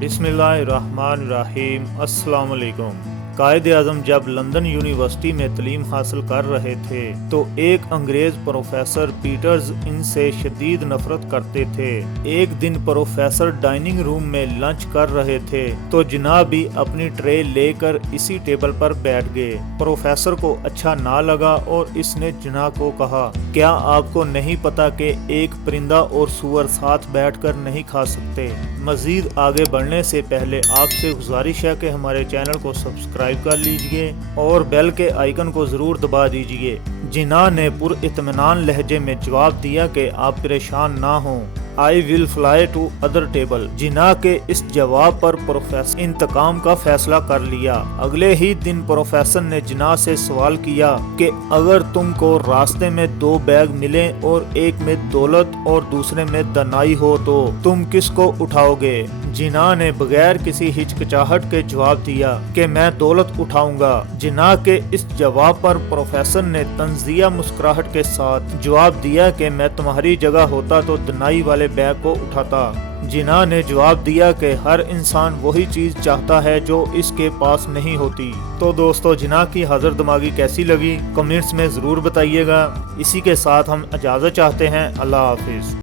बिस्मिल्लाहिर्रहमानिर्रहीम। अस्सलाम वालेकुम। कायद आज़म जब लंदन यूनिवर्सिटी में तालीम हासिल कर रहे थे तो एक अंग्रेज़ प्रोफेसर पीटर्स इनसे शदीद नफरत करते थे। एक दिन प्रोफेसर डाइनिंग रूम में लंच कर रहे थे तो जिनाह भी अपनी ट्रे लेकर इसी टेबल पर बैठ गए। प्रोफेसर को अच्छा ना लगा और इसने जिनाह को कहा, क्या आपको नहीं पता कि एक परिंदा और सूअर साथ बैठकर नहीं खा सकते? मज़ीद आगे बढ़ने से पहले आपसे गुजारिश है कि हमारे चैनल को सब्सक्राइब कर लीजिए और बेल के आइकन को ज़रूर दबा दीजिए। जिनाह ने पुरइत्मीनान लहजे में जवाब दिया कि आप परेशान ना हों, I will fly to other table. Jinnah के इस जवाब पर प्रोफेसर इंतकाम का फैसला कर लिया। अगले ही दिन प्रोफेसर ने जिनाह से सवाल किया कि अगर तुमको रास्ते में दो बैग मिलें और एक में दौलत और दूसरे में दनाई हो तो तुम किसको उठाओगे? जिनाह ने बगैर किसी हिचकिचाहट के जवाब दिया कि मैं दौलत उठाऊंगा। जिनाह के इस जवाब पर प्रोफेसर ने तंजिया मुस्कुराहट के साथ जवाब दिया कि मैं तुम्हारी जगह होता तो दनाई वाले बैग को उठाता। जिनाह ने जवाब दिया कि हर इंसान वही चीज़ चाहता है जो इसके पास नहीं होती। तो दोस्तों, जिनाह की हाजिर दिमागी कैसी लगी कमेंट्स में ज़रूर बताइएगा। इसी के साथ हम इजाज़त चाहते हैं। अल्लाह हाफिज़।